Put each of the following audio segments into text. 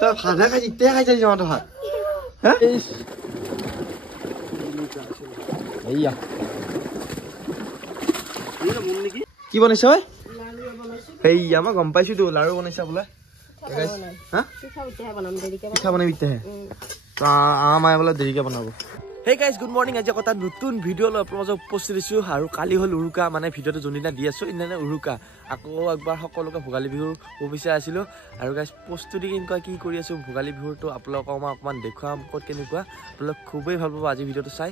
তই ভাজা খাই এতিয়া খাই যাই যাওঁ ভাত হা এইয়া কি বনাইছ ঐ এইয়া মই গম পাইছো তো লাৰু বনাইছা বোলে হা পিঠা বনাবি তেহে আমাৰ মায়ে বোলে দেৰিকে বনাব Hey guys, good morning. আজি কথা নতুন ভিডিও লৈ আপোনালোকক উপস্থিত দিছো আৰু কালি হল উৰুকা মানে ভিডিওটো যোনদিনা দি আছো ইনানে উৰুকা আকৌ একবাৰ সকলোকে ভোগালী বিহু অফিচে আছিলো আৰু গাইস প্ৰস্তুতি কেনেকুৱা কি কৰি আছো ভোগালী বিহুটো আপোনালোকক অকমান দেখুৱাম ক'ত কেনেকুৱা আপোনালোক খুবেই ভাল পাব আজি ভিডিওটো চাই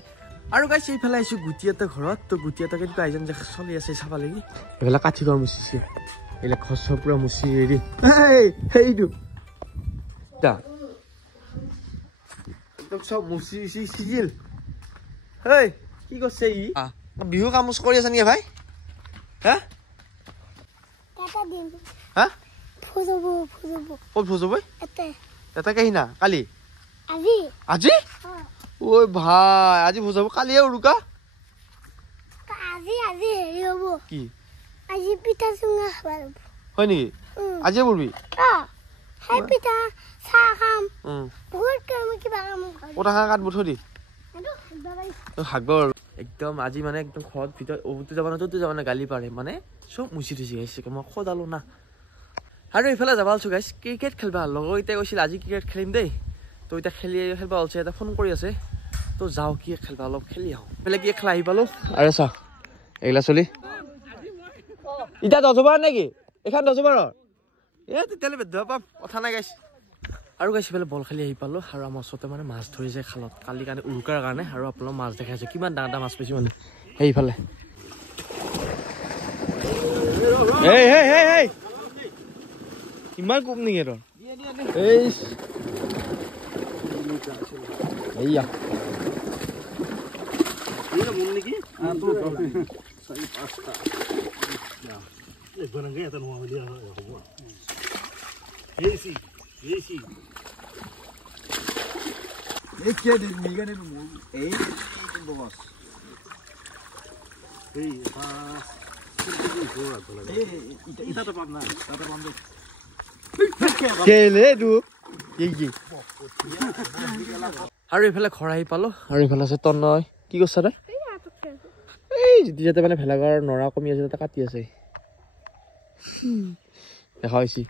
আৰু গাইস এইফালে আইছো গুটিয়াতে ঘৰত তো গুটিয়াতে কেনেকুৱা আইজন যে চলি আছে চাবা লাগি এবেলা কাঠি ঘৰ মুচিছে এলে খছ পুৰা মুচি ৰেডি হেইটো তা একদম সব মুচি সিজিল Hey, কি কৰছে ই বিহু কামুস কৰি আছে নি ভাই হ্যাঁ কাটা দিন হ্যাঁ ফুজবো কত ফুজবো এটা কহিনা কালি আজি আজি ওই ভাই আজি ফুজবো কালি উৰুকা আজি হেৰি হ'ব কি আজি পিঠা চুঙা খাব হয় নেকি আজি বলবি হাই পিঠা চাহ খাম বহুত কাম কিবা কাম ওটা কাট বঠো দি একদম আজি মানে একদম ঘৰত ভিতৰত ওটো যাব না তোটো যাব না গালি পাৰে মানে সব মুচি থৈছে গাইছে মই খদালো না আৰু ইফালে যাব আলছো গাইছ ক্ৰিকেট খেলবা লগৰ ইতে কৈছিল আজি ক্ৰিকেট খেলিম দেই তো ইটা খেলবা অলছে এটা ফোন কৰি আছে তো যাও কি খেলবা অলপ খেলি আহো বেলে কি খেলা আহি পালো আৰে চা এগলা চলি ইটা দজবাৰ নেকি এখন দজবাৰৰ এ তেতিয়ালে বেদ পাম কথা নাই গাইছ আৰু গাইছ বেলে বল খেলি আহি পালো আৰু আমাৰ ওচৰতে মানে মাছ ধৰি যায় খালত কালি কাৰণে উৰুকাৰ কাৰণে আৰু আপোনালোক মাছ দেখাইছে কিমান ডাঙৰ মাছ পাইছো মানে সেইফালে এই ইমান কম নেকি তোৰ এইয়া Ikke det mega det må. Ei, det boss. Ei, pas. Ita to pam na. Ita pam de. Kele du. Ye. আৰু ইফালে খৰাই পালো আৰু ইফালে আছে তনয় কি কৈছ ৰে এই যেতে মানে ভেলাঘৰ নৰা কমি আছে তাতে কাটি আছে দেখা হৈছে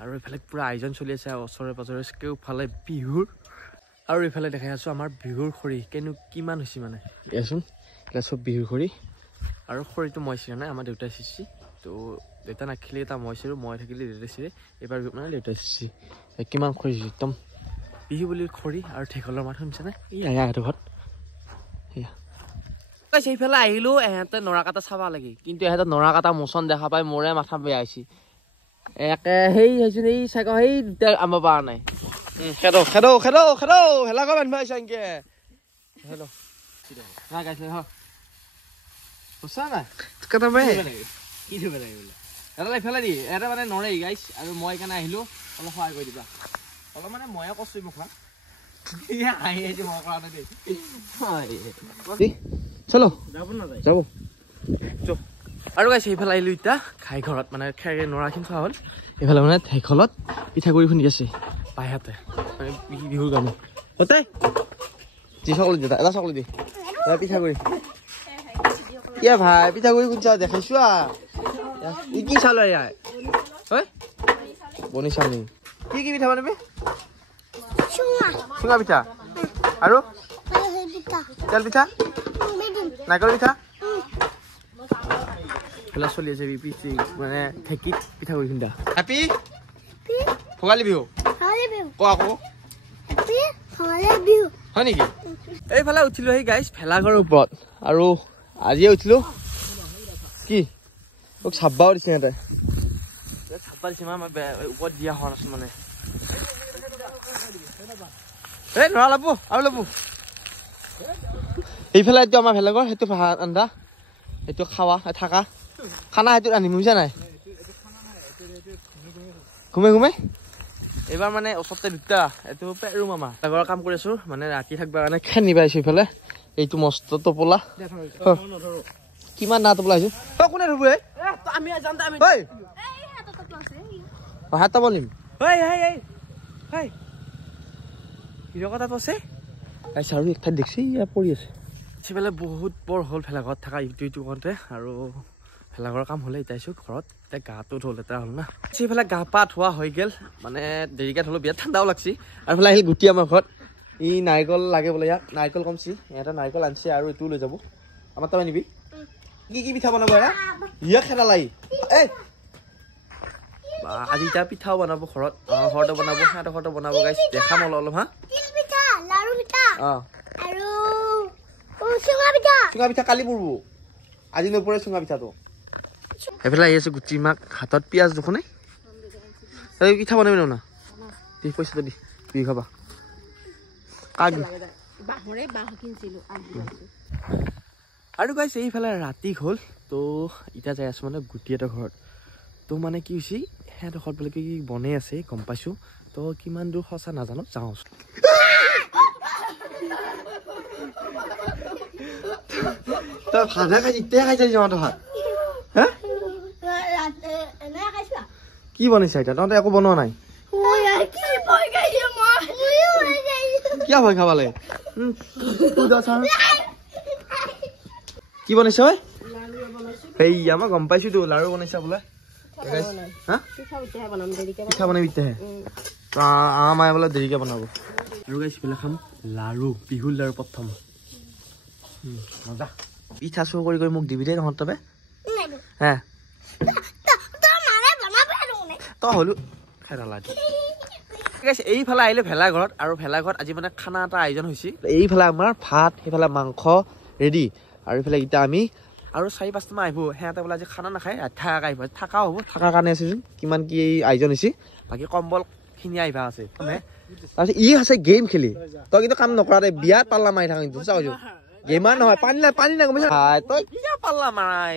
আৰু ইফালে পুৰা আয়োজন চলি আছে ওচৰে পাজৰে কেউ ফালে বিহুৰ আৰু ইফালে দেখাই আছো আমাৰ বিহুৰ খৰি কেনু কিমান হৈছে মানে এচোন এটা সব বিহুৰ খৰি আৰু খৰিটো মই চিনা নাই আমাৰ দেউতাই চিছি তো দেউতা নাখিলে এটা মই চিৰো মই থাকিলে দেউতাই চিৰে এবাৰ মানে দেউতাই চিছি কিমান খৰি একদম বিহু বুলি খৰি আৰু ঠেকলৰ মাথা শুনছে না এই আয়া এটো ঘৰত এয়া গাইছ এইফালে আহিলো এহেতে নৰা কাটা চাবা লাগি কিন্তু এহেতে নৰা কাটা মোচন দেখা পাই মোৰে মাথা বেয়া হৈছে একে হেই হৈছে এই চাকা হেই আমাৰ পা নাই খেদো হেলা কো বানবা আইছানকে হেলো না গাইছ হ পছা না কটা বে কি দিবে লাগে এটা লাইফালে দি এটা মানে নৰে গাইছ আৰু মই কানে আহিলো অলপ সহায় কৰি দিবা অলপ মানে ময়ে কষ্টই মুখা ইয়া আহি যে মই কৰা নাই দে চলো যাব না যাব চল আৰু গাইছ এইফালে আহিলো ইটা খাই ঘৰত মানে খেৰে নৰাখিন খোৱা হ'ল এইফালে মানে ঠেকলত পিঠাগুৰি খুন্দি আছে পাইহাতে বিহুৰ গামো হতে যি সকলো দি এটা সকলো দি এটা পিঠাগুৰি ইয়া ভাই পিঠাগুৰি কোনচা দেখাইছো ই কি চালো ইয়াৰ হয় বনি চানি কি পিঠা বনাবি চুঙা পিঠা আৰু তেল পিঠা নাৰিকল পিঠা খেলা চলি আছে পিঠি মানে ঠেকিত পিঠাগুৰি খুন্দা হেপি ভোগালী বিহু ক আকৌ হয় নেকি এইফালে উঠিলো সেই গাইছ ভেলাঘৰৰ ওপৰত আৰু আজিয়ে উঠিলো কি মোক চাব্বাও দিছে সিহঁতে চাব্বা দিছে আমাৰ ওপৰত দিয়া হোৱা নাছিল মানে এই নৰা ল'ব আৰু ল'ব এইফালে এইটো আমাৰ ভেলাঘৰ সেইটো আন্ধা সেইটো খাৱা থাকা খানা সেইটো আনিম বুজিছা নাই ঘুমে এইবাৰ মানে ওচৰতে দুটা এইটো পেৰু মামা আগৰ কাম কৰি আছো মানে ৰাতি থাকবা কাৰণে খেন নিবা আহিছো ইফালে এইটো মস্ত টোপলা কিমান না টোপলা আহিছো কোনে ধৰব আমি হাত বলিম হিৰক তাত আছে গাইছ আৰু এক ঠাইত দেখছি ইয়াত পৰি আছে সিফালে বহুত বৰ হ'ল ভেলাঘৰত থকা ইটো কৰোঁতে আৰু ভেলাঘৰৰ কাম হ'লে এতিয়া আহিছোঁ ঘৰত এতিয়া গাটো ধুল লেতেৰা হ'ল না সিফালে গা পা ধোৱা হৈ গ'ল মানে দেৰিকৈ ধুলোঁ বিৰাট ঠাণ্ডাও লাগছি আৰু এইফালে আহিল গুটি আমাৰ ঘৰত ই নাৰিকল লাগে বোলে ইয়াক নাৰিকল কমছি এটা নাৰিকল আনছি আৰু এইটোও লৈ যাব আমাৰ তই নিবি কি পিঠা বনাব ইয়াক খেলা লাই এই আজি এতিয়া পিঠাও বনাব ঘৰত ঘৰতে বনাব সিহঁতৰ ঘৰতে বনাব গাইছ দেখাম অলপ হা চুঙা পিঠা কালি পৰব আজি নপৰে চুঙা পিঠাটো এইফালে আহি আছো গুটি মাক হাতত পিঁয়াজ দুখনে এই পিঠা বনাবি না দি পইচাটো দি বিহু খাবা কাক আৰু গাইছ এইফালে ৰাতি হ'ল তো এতিয়া যাই আছো মানে গুটি এটা ঘৰত তো মানে কি হৈছে সিহঁতৰ ঘৰত বোলে কি বনাই আছে গম পাইছোঁ তো কিমান দূৰ সঁচা নাজানো যাওঁ তই ভাজা খাই এতিয়া খাইছা যাওঁ তহঁত হা কি বনাইছা এতিয়া তহঁতে একো বনোৱা নাই কিয় ভয় খাবালে কি বনাইছা ঐ সেই আমাৰ গম পাইছোঁ তো লাৰু বনাইছা বোলে পিঠা বনাবি এতিয়াহে আমাৰ মায়ে বোলে দেৰিকৈ বনাব আৰু গাইছ বোলে খাম লাৰু বিহুৰ লাৰু প্ৰথম মজা পিঠা চুৰ কৰি মোক দিবি দেই তহঁত তবে হে তই হ'লো খাই নালা এইফালে আহিলে ভেলাঘৰত আৰু ভেলাঘৰত আজি মানে খানা এটা আয়োজন হৈছে এইফালে আমাৰ ভাত সেইফালে মাংস ৰেডি আৰু এইফালে এতিয়া আমি আৰু 4-5টামান আহিব সিহঁতে বোলে আজি খানা নাখায় থাকা আহিব থাকাও হ'ব থকাৰ কাৰণে আছে কিমান কি আয়োজন হৈছে বাকী কম্বলখিনি আহিবা আছে তাৰপিছত ই আছে গেম খেলি তই কিন্তু কাম নকৰা দে বিয়াত পাল্লা মাৰি থাকা কিন্তু সঁচা কৈছো গেমাৰ নহয় পানী নাই গম পাইছা তই বিয়া পাল্লা মাৰাই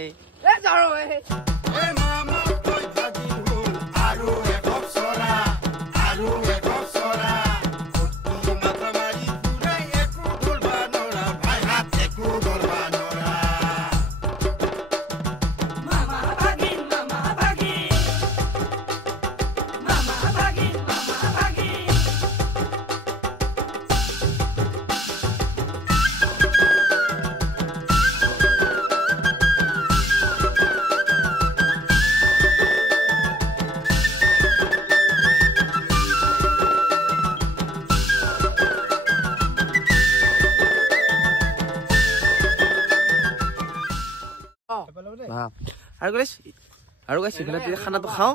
আৰু গাইছ ইফালে খানাটো খাওঁ